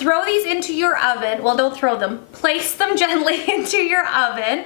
Throw these into your oven. Well, don't throw them. Place them gently into your oven.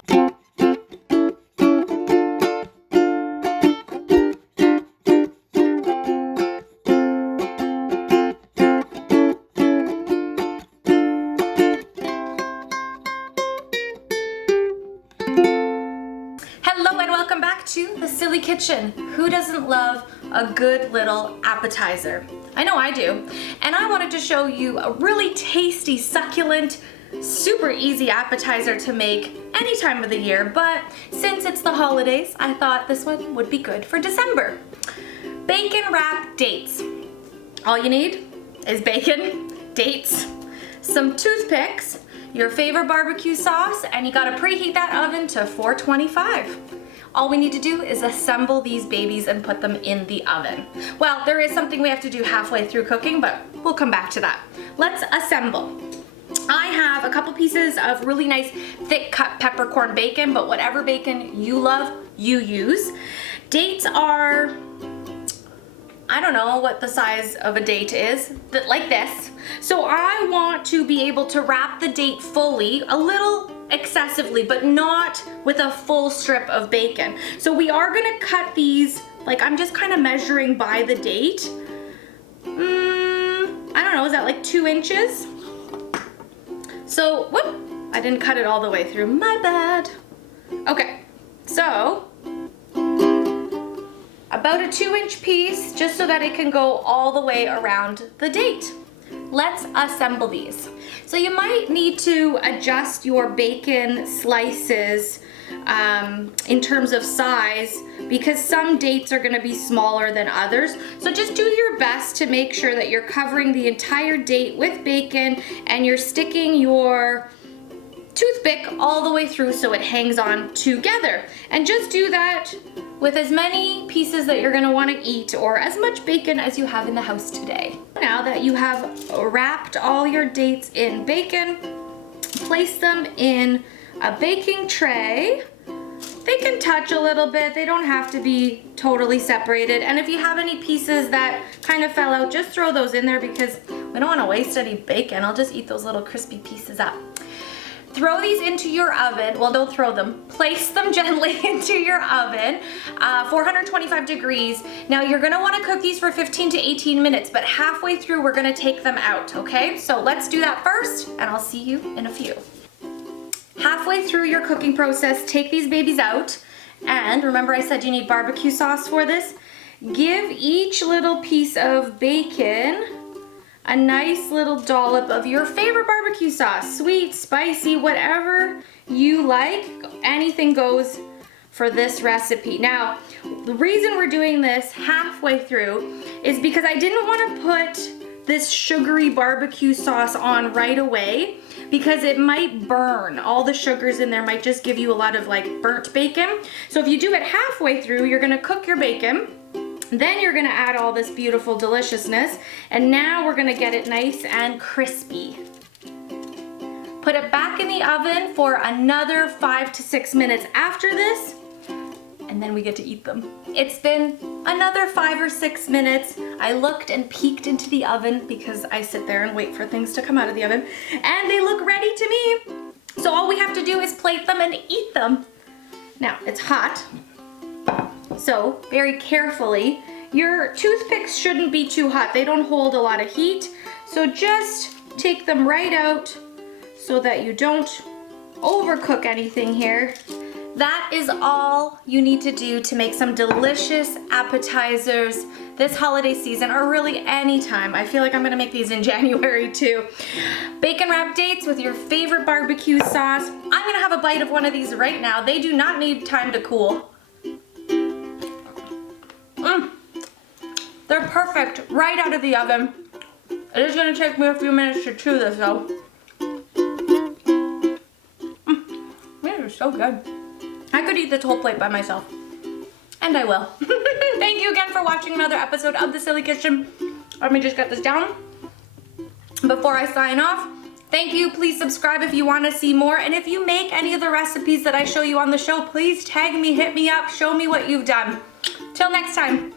Hello and welcome back to the Silly Kitchen. Who doesn't love a good little appetizer? I know I do. And I wanted to show you a really tasty, succulent, super easy appetizer to make any time of the year, but since it's the holidays, I thought this one would be good for December. Bacon wrapped dates. All you need is bacon, dates, some toothpicks, your favorite barbecue sauce, and you gotta preheat that oven to 425. All we need to do is assemble these babies and put them in the oven. Well, there is something we have to do halfway through cooking, but we'll come back to that. Let's assemble. I have a couple pieces of really nice thick cut peppercorn bacon, but whatever bacon you love, you use. Dates are, I don't know what the size of a date is, but like this. So I want to be able to wrap the date fully, a little excessively, but not with a full strip of bacon. So we are gonna cut these, like I'm just kind of measuring by the date. I don't know, is that like 2 inches? So, whoop, I didn't cut it all the way through, my bad. Okay, so about a 2-inch piece, just so that it can go all the way around the date. Let's assemble these. So you might need to adjust your bacon slices in terms of size because some dates are gonna be smaller than others. So just do your best to make sure that you're covering the entire date with bacon and you're sticking your toothpick all the way through so it hangs on together. And just do that with as many pieces that you're gonna wanna eat or as much bacon as you have in the house today. Now that you have wrapped all your dates in bacon, place them in a baking tray. They can touch a little bit, they don't have to be totally separated. And if you have any pieces that kind of fell out, just throw those in there because we don't wanna waste any bacon. I'll just eat those little crispy pieces up. Throw these into your oven. Well, don't throw them. Place them gently into your oven, 425 degrees. Now you're gonna wanna cook these for 15 to 18 minutes, but halfway through we're gonna take them out, okay? So let's do that first, and I'll see you in a few. Halfway through your cooking process, take these babies out, and remember I said you need barbecue sauce for this? Give each little piece of bacon a nice little dollop of your favorite barbecue sauce, sweet, spicy, whatever you like. Anything goes for this recipe. Now, the reason we're doing this halfway through is because I didn't want to put this sugary barbecue sauce on right away because it might burn. All the sugars in there might just give you a lot of like burnt bacon. So if you do it halfway through, you're gonna cook your bacon. Then you're gonna add all this beautiful deliciousness, and now we're gonna get it nice and crispy. Put it back in the oven for another 5 to 6 minutes after this, and then we get to eat them. It's been another 5 or 6 minutes. I looked and peeked into the oven because I sit there and wait for things to come out of the oven, and they look ready to me. So all we have to do is plate them and eat them. Now, it's hot. So very carefully, your toothpicks shouldn't be too hot. They don't hold a lot of heat. So just take them right out so that you don't overcook anything here. That is all you need to do to make some delicious appetizers this holiday season, or really any time. I feel like I'm gonna make these in January too. Bacon wrapped dates with your favorite barbecue sauce. I'm gonna have a bite of one of these right now. They do not need time to cool. They're perfect right out of the oven. It is gonna take me a few minutes to chew this though. These are so good. I could eat this whole plate by myself. And I will. Thank you again for watching another episode of The Silly Kitchen. Let me just get this down before I sign off. Thank you. Please subscribe if you want to see more. And if you make any of the recipes that I show you on the show, please tag me, hit me up, show me what you've done. Till next time.